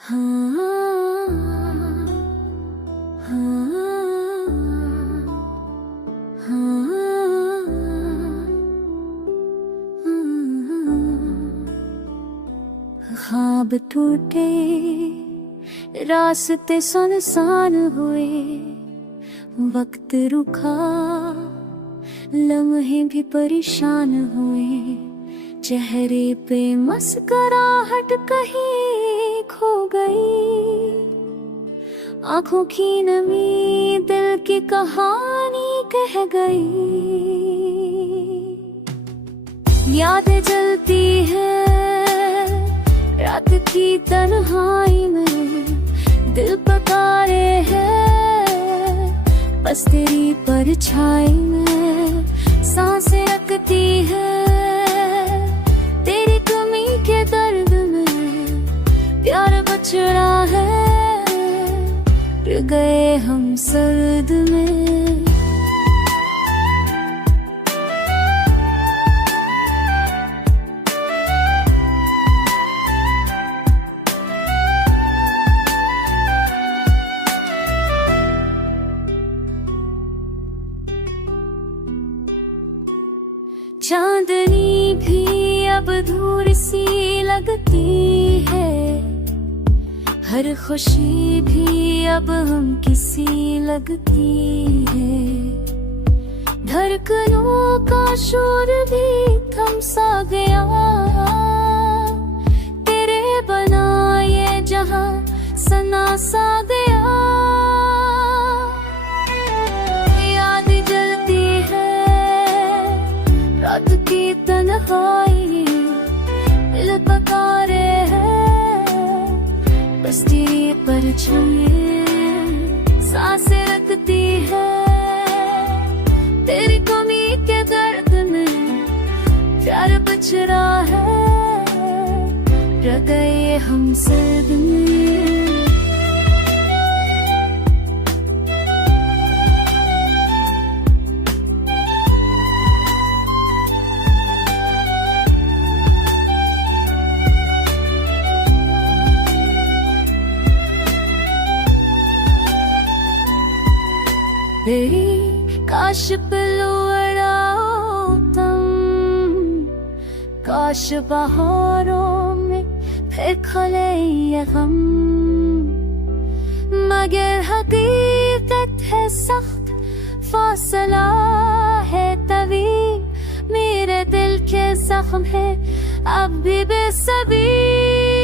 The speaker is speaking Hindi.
हाँ, हाँ, ख्वाब टूटे, रास्ते सुनसान हुए, वक्त रुका, लम्हे भी परेशान हुए, चेहरे पे मुस्कुराहट कहीं खो गई, आंखों की नमी दिल की कहानी कह गई। याद जलती है रात की तन्हाई में, दिल पुकारे है बस तेरी परछाई में, सांसें अटकती है तेरी कमी के दर्द में, प्यार बचड़ा है रह गए हम सर्द में। चांदनी भी अब दूर सी लगती है, हर खुशी भी अब हम किसी लगती है, धड़कनों का शोर भी थम सा गया, तेरे बना ये जहां सना सा गया। याद जलती है रात की तन्हाई, दिल पुकारे है बस तेरी परछाई, सांसें रखती है तेरी कमी के दर्द में, प्यार बच रहा है रह गए हम सर्द में। काश पिलो तुम, काश बहारों में फिर खुले ये गम, मगर हकीकत है सख्त, फासला है तवील, मेरे दिल के जख्म है अब भी बेसबील।